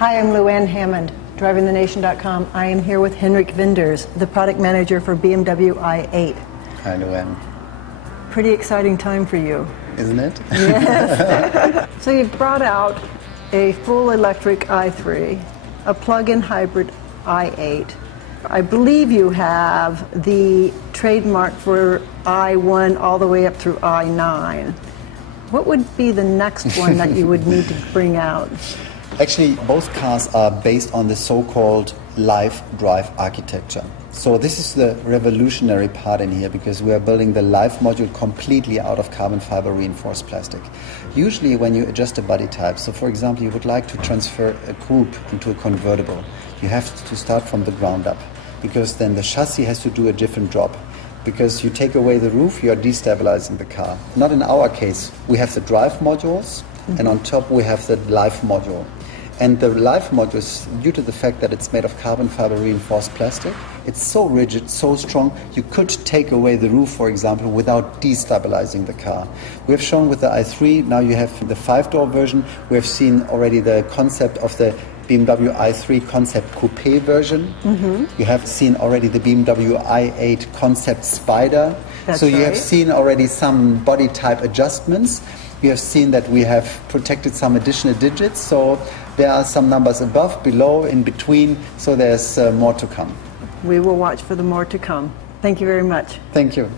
Hi, I'm Luann Hammond, DrivingTheNation.com. I am here with Henrik Winders, the product manager for BMW i8. Hi, Luann. Pretty exciting time for you. Isn't it? Yes. So you've brought out a full electric i3, a plug-in hybrid i8. I believe you have the trademark for i1 all the way up through i9. What would be the next one that you would need to bring out? Actually, both cars are based on the so-called live drive architecture. So this is the revolutionary part in here, because we are building the live module completely out of carbon fiber reinforced plastic. Usually when you adjust a body type, so for example you would like to transfer a coupe into a convertible, you have to start from the ground up, because then the chassis has to do a different job. Because you take away the roof, you are destabilizing the car. Not in our case. We have the drive modules, and on top we have the live module. And the live modules, due to the fact that it's made of carbon fiber reinforced plastic, it's so rigid, so strong, you could take away the roof, for example, without destabilizing the car. We have shown with the i3, now you have the 5-door version. We have seen already the concept of the BMW i3 Concept Coupe version. You have seen already the BMW i8 Concept Spider. That's so you right. have seen already some body type adjustments. You have seen that we have protected some additional digits. So there are some numbers above, below, in between. So there's more to come. We will watch for the more to come. Thank you very much. Thank you.